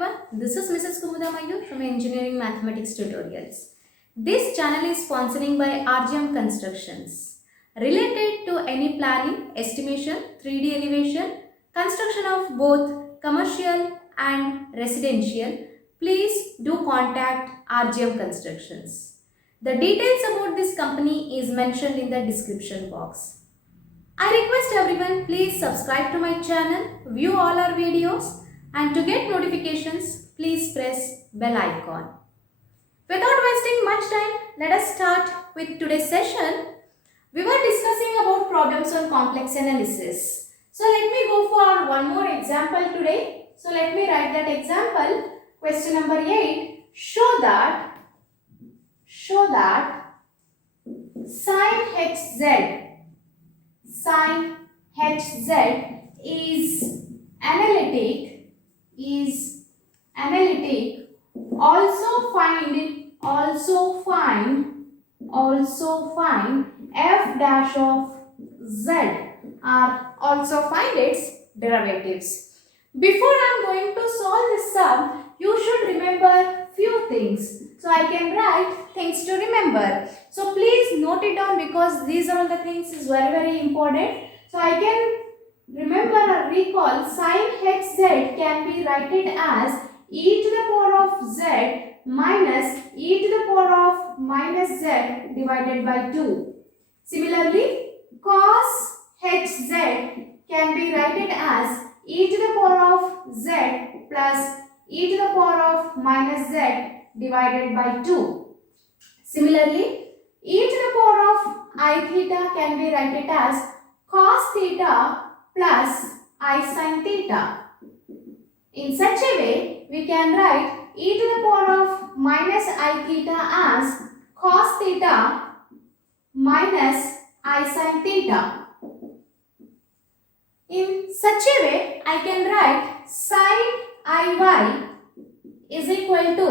everyone, this is Mrs. Kumuda Mayur from Engineering Mathematics Tutorials. This channel is sponsoring by RGM Constructions. Related to any planning, estimation, 3D elevation, construction of both commercial and residential, please do contact RGM Constructions. The details about this company is mentioned in the description box. I request everyone please subscribe to my channel, view all our videos, and to get notifications please press bell icon. Without wasting much time, let us start with today's session. We were discussing about problems on complex analysis. So let me go for one more example today. So let me write that example. Question number 8. Show that sin hz is analytic, also find f dash of z, or also find its derivatives. Before I am going to solve this sum, you should remember few things. So I can write things to remember. So please note it down because these are all the things is very important. So I can remember or recall sin hz can be written as e to the power of z minus e to the power of minus z divided by 2. Similarly, cos hz can be written as e to the power of z plus e to the power of minus z divided by 2. Similarly, e to the power of I theta can be written as cos theta plus I sin theta. In such a way, we can write e to the power of minus I theta as cos theta minus I sin theta. In such a way, I can write sin Iy is equal to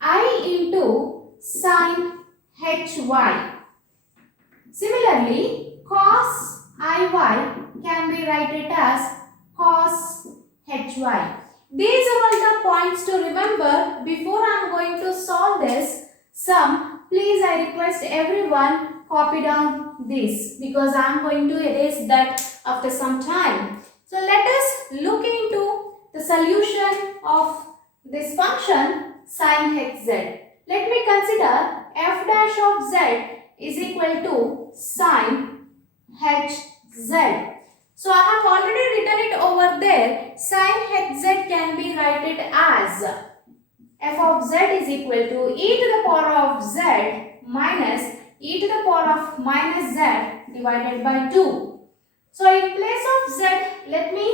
I into sin hy. Similarly, cos Iy can be written as cos hy. These are all the points to remember before I am going to solve this sum. Please, I request everyone copy down this because I am going to erase that after some time. So let us look into the solution of this function sin hz. Let me consider f dash of z is equal to sin hz. So I have already written it over there. Sin hz can be written as f of z is equal to e to the power of z minus e to the power of minus z divided by 2. So in place of z, let me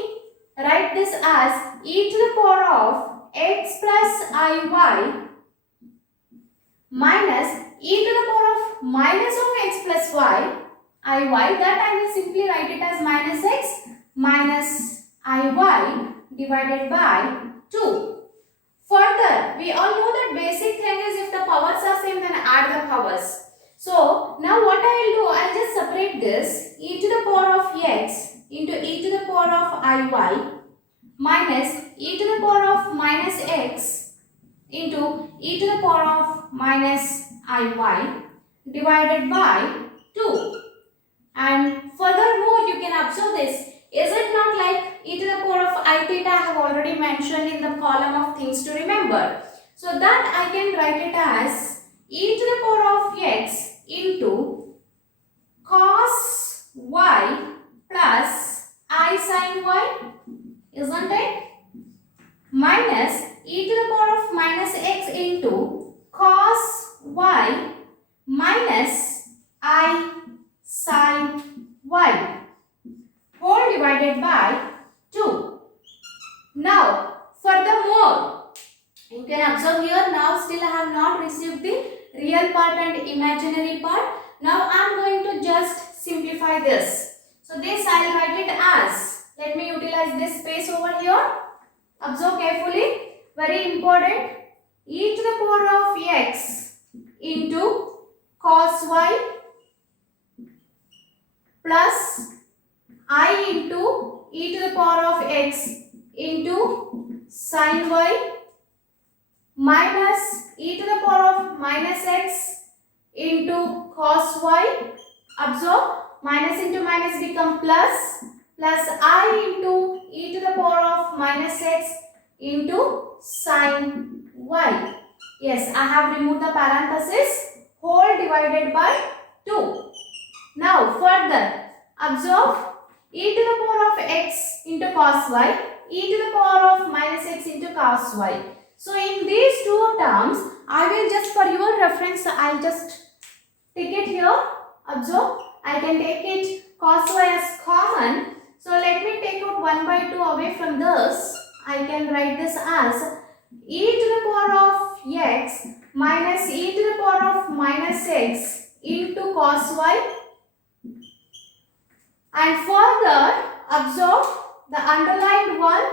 write this as e to the power of x plus iy minus e to the power of minus of x plus y iy, that I will simply write it as minus x minus iy divided by 2. Further, we all know that basic thing is if the powers are same then add the powers. So now what I will do, I will just separate this e to the power of x into e to the power of iy minus e to the power of minus x into e to the power of minus iy divided by 2. And furthermore, you can observe this. Is it not like e to the power of I theta I have already mentioned in the column of things to remember. So that I can write it as e to the power of x into cos y plus I sin y, isn't it? Minus e to the power of minus x into cos y minus I sin y whole divided by 2. Now, furthermore, you can observe here now still I have not received the real part and imaginary part. Now I am going to just simplify this. So this I will write it as, let me utilize this space over here. Observe carefully, very important, e to the power of x into cos y plus I into e to the power of x into sin y minus e to the power of minus x into cos y. Observe, minus into minus become plus, plus I into e to the power of minus x into sin y. Yes, I have removed the parenthesis, whole divided by 2. Now further, observe, e to the power of x into cos y, e to the power of minus x into cos y. So in these two terms, I will just, for your reference, I will just take it here. Observe, I can take it cos y as common. So let me take out 1 by 2 away from this. I can write this as e to the power of x minus e to the power of minus x into cos y. And further, observe the underlined one,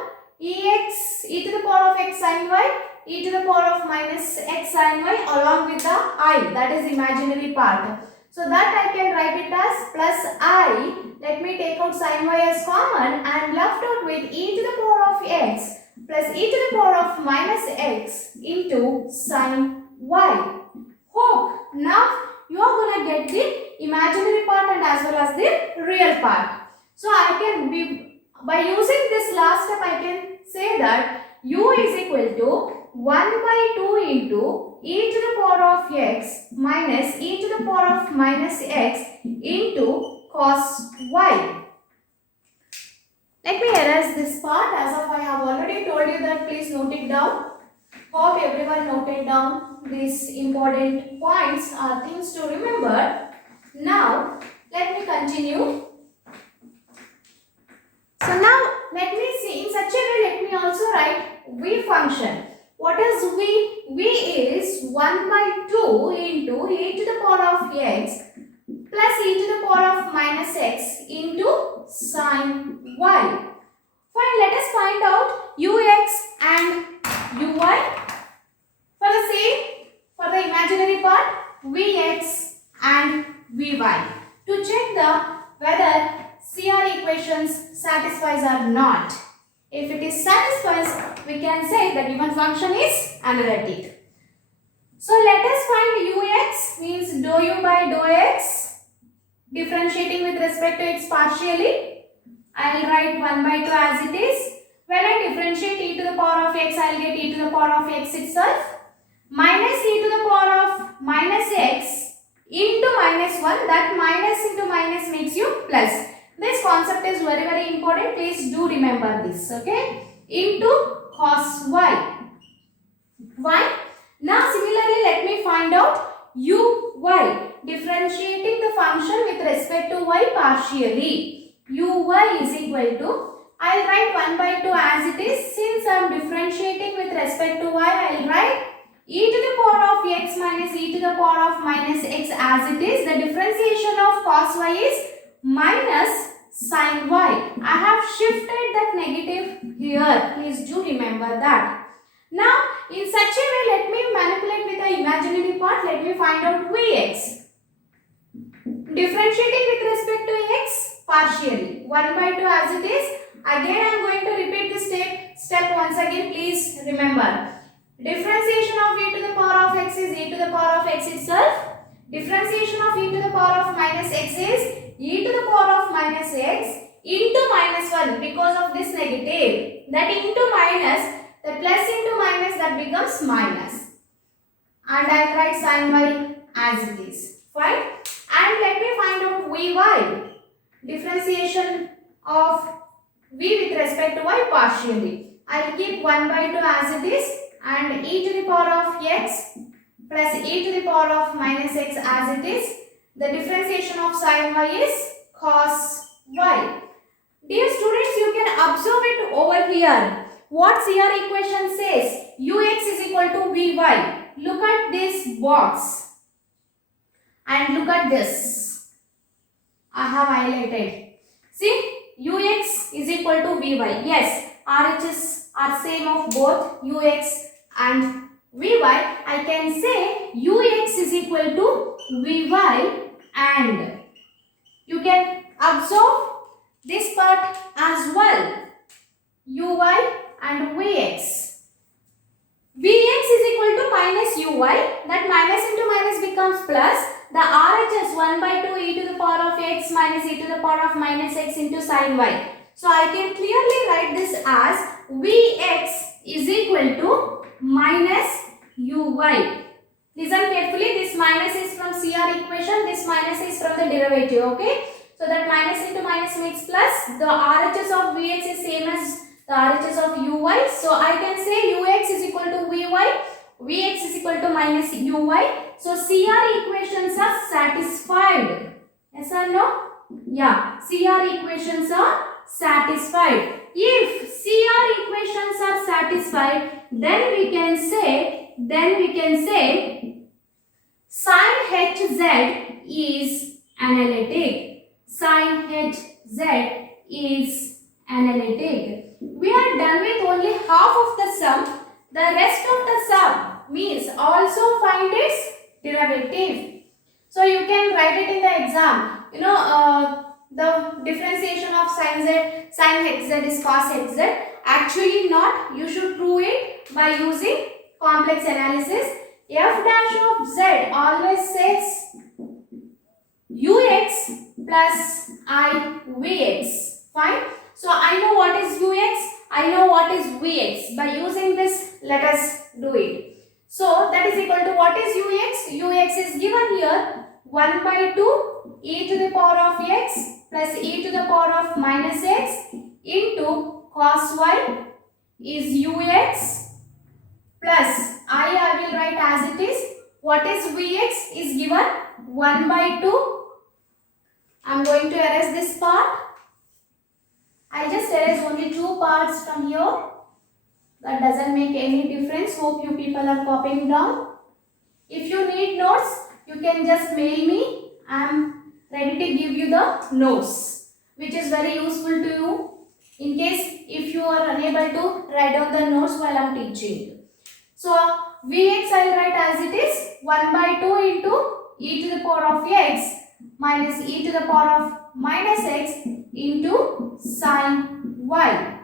ex, e to the power of x sin y, e to the power of minus x sin y along with the I, that is imaginary part. So that I can write it as plus I. Let me take out sin y as common. I am left out with e to the power of x plus e to the power of minus x into sin y. Hope now you are going to get the imaginary part and as well as the real part. So I can be, by using this last step, I can say that u is equal to 1 by 2 into e to the power of x minus e to the power of minus x into cos y. Let me erase this part, as of I have already told you that please note it down. Hope everyone noted down these important points or things to remember. Now let me continue. So now let me see, in such a way let me also write v function. What is v? V is 1 by 2 into e to the power of x plus e to the power of minus x into sin y. Fine, let us find out ux and uy. For the same, for the imaginary part, vx and vy. To check the whether CR equations satisfies or not. If it is satisfies, we can say the given function is analytic. So let us find ux, means dou u by dou x, differentiating with respect to x partially. I will write 1 by 2 as it is. When I differentiate e to the power of x, I will get e to the power of x itself. Minus e to the power of minus x into minus 1, that minus into minus makes you plus. This concept is very, very important. Please do remember this, okay? Into cos y. Why? Now similarly, let me find out uy. Differentiating the function with respect to y partially. Uy is equal to, I will write 1 by 2 as it is. Since I am differentiating with respect to y, I will write e to the power of x minus e to the power of minus x as it is. The differentiation of cos y is minus sin y. I have shifted that negative here. Please do remember that. Now, in such a way, let me manipulate with the imaginary part. Let me find out vx. Differentiating with respect to x partially. 1 by 2 as it is. Again, I am going to repeat this step once again. Please remember. Differentiation of e to the power of x is e to the power of x itself. Differentiation of e to the power of minus x is e to the power of minus x into minus 1 because of this negative. That into minus, the plus into minus, that becomes minus. And I will write sin y as it is. Fine. And let me find out vy. Differentiation of v with respect to y partially. I will keep 1 by 2 as it is. And e to the power of x plus e to the power of minus x as it is. The differentiation of sin y is cos y. Dear students, you can observe it over here. What CR equation says? Ux is equal to Vy. Look at this box. And look at this. I have highlighted. See? Ux is equal to Vy. Yes, RHS are same of both Ux and Vy. I can say Ux is equal to Vy, and you can observe this part as well. Uy and Vx. Vx is equal to minus uy, that minus into minus becomes plus. The RHS 1 by 2 e to the power of x minus e to the power of minus x into sin y. So I can clearly write this as Vx is equal to minus uy. Listen carefully, this minus is from CR equation, this minus is from the derivative, okay? So that minus into minus makes plus. The RHS of Vx is same as the RHS of uy. So I can say ux is equal to vy, Vx is equal to minus uy. So CR equations are satisfied. Yes or no? Yeah, CR equations are satisfied. If CR equations are satisfied, then we can say sin hz is analytic. Sin hz is analytic. We are done with only half of the sum. The rest of the sum means also find its derivative. So you can write it in the exam. You know the differentiation of sin hz is cos hz. Actually not. You should prove it by using complex analysis. F dash of z always says ux plus I vx. Fine. So I know what is ux. I know what is vx. By using this, let us do it. So that is equal to what is ux? Ux is given here 1 by 2 e to the power of x plus e to the power of minus x into cos y is ux plus I will write as it is. What is vx is given 1 by 2. I am going to erase this part. I just erase only 2 parts from here. That doesn't make any difference. Hope you people are copying down. If you need notes, you can just mail me. I am ready to give you the notes, which is very useful to you in case if you are unable to write down the notes while I am teaching. So Vx I will write as it is 1 by 2 into e to the power of x minus e to the power of minus x into sin y.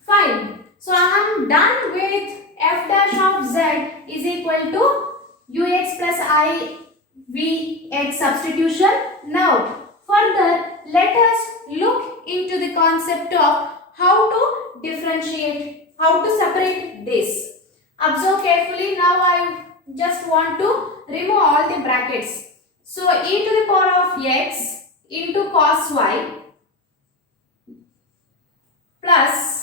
Fine. So I am done with f dash of z is equal to ux plus I vx substitution. Now further let us look into the concept of how to differentiate, how to separate this. Observe carefully. Now I just want to remove all the brackets. So e to the power of x into cos y plus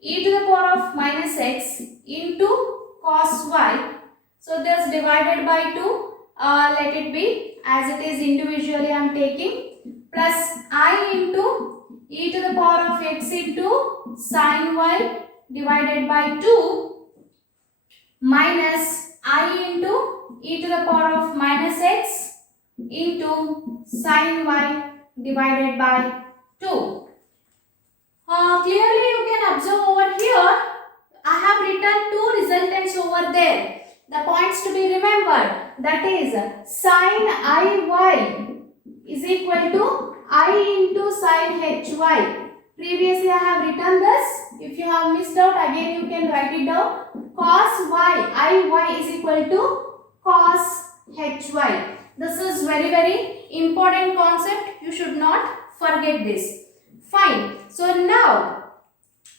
e to the power of minus x into cos y. So this divided by 2. Let it be as it is individually I am taking, plus I into e to the power of x into sin y divided by 2 minus I into e to the power of minus x into sin y divided by 2. Clearly you can observe over here, I have written 2 resultants over there. The points to be remembered, that is sin Iy is equal to I into sin Hy. Previously I have written this. If you have missed out, again you can write it down. Cos y, Iy is equal to cos Hy. This is very important concept. You should not forget this. Fine. So now,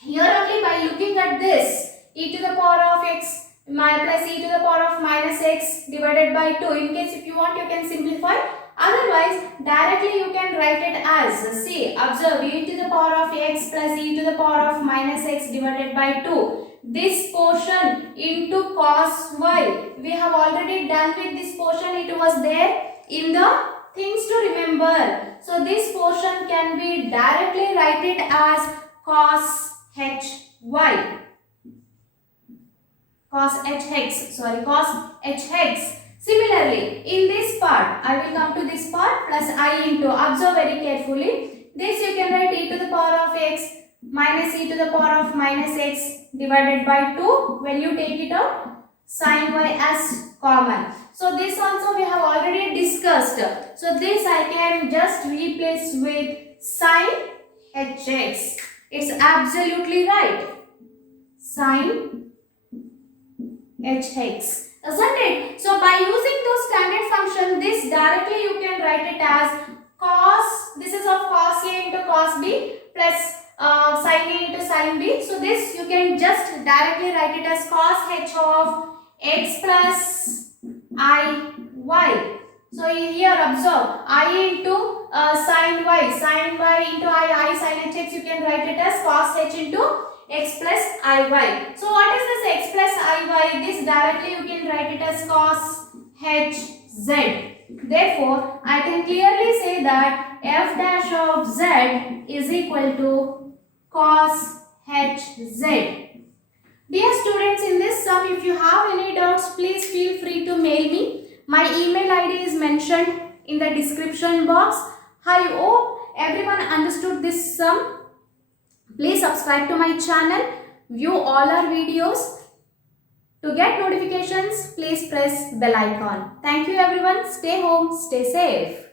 here only by looking at this, e to the power of x plus e to the power of minus x divided by 2. In case if you want, you can simplify. Otherwise, directly you can write it as, see, observe e to the power of x plus e to the power of minus x divided by 2. This portion into cos y. We have already done with this portion. It was there in the things to remember. So this portion can be directly write it as cos hy. Cos h hex. Similarly, in this part, I will come to this part plus I into, observe very carefully. This you can write e to the power of x minus e to the power of minus x divided by 2. When you take it out, sin y as common. So this also we have already discussed. So this I can just replace with sin hx. It's absolutely right. Sin hx. Isn't it? So by using those standard function, this directly you can write it as cos, this is of cos A into cos B plus sin A into sin B. So this you can just directly write it as cos h of x plus I y. So here observe I into sin y into I sin hx, you can write it as cos h into x plus iy. So what is this x plus iy? This directly you can write it as cos hz. Therefore, I can clearly say that f dash of z is equal to cos hz. Dear students, in this sum, if you have any doubts, please feel free to mail me. My email ID is mentioned in the description box. I hope everyone understood this sum. Please subscribe to my channel, view all our videos. To get notifications, please press bell icon. Thank you everyone. Stay home, stay safe.